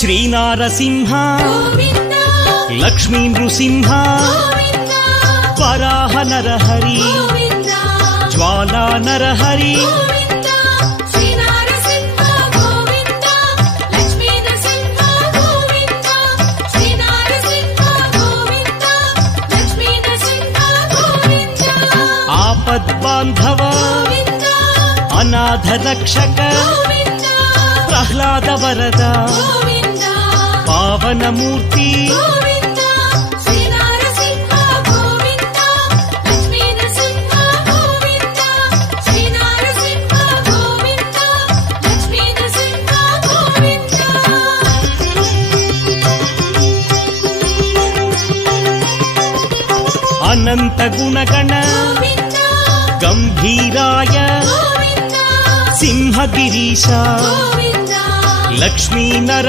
శ్రీనారసింహ గోవింద లక్ష్మీ నృసింహ గోవింద వరాహ నరహరి గోవింద జ్వాలా నరహరి గోవింద శ్రీనారసింహ గోవింద లక్ష్మీ నరసింహ గోవింద శ్రీనారసింహ గోవింద లక్ష్మీ నరసింహ గోవింద ఆపద్బాంధవ గోవింద అనాథ రక్షక గోవింద ప్రహ్లాద వరద గోవింద పావనమూర్తి గోవింద శ్రీనారసింహ గోవింద లక్ష్మీ నరసింహ గోవింద శ్రీనారసింహ గోవింద లక్ష్మీ నరసింహ గోవింద అనంత గుణగణ గోవింద గంభీరాయ గోవింద సింహగిరీశ గోవింద లక్ష్మీ నర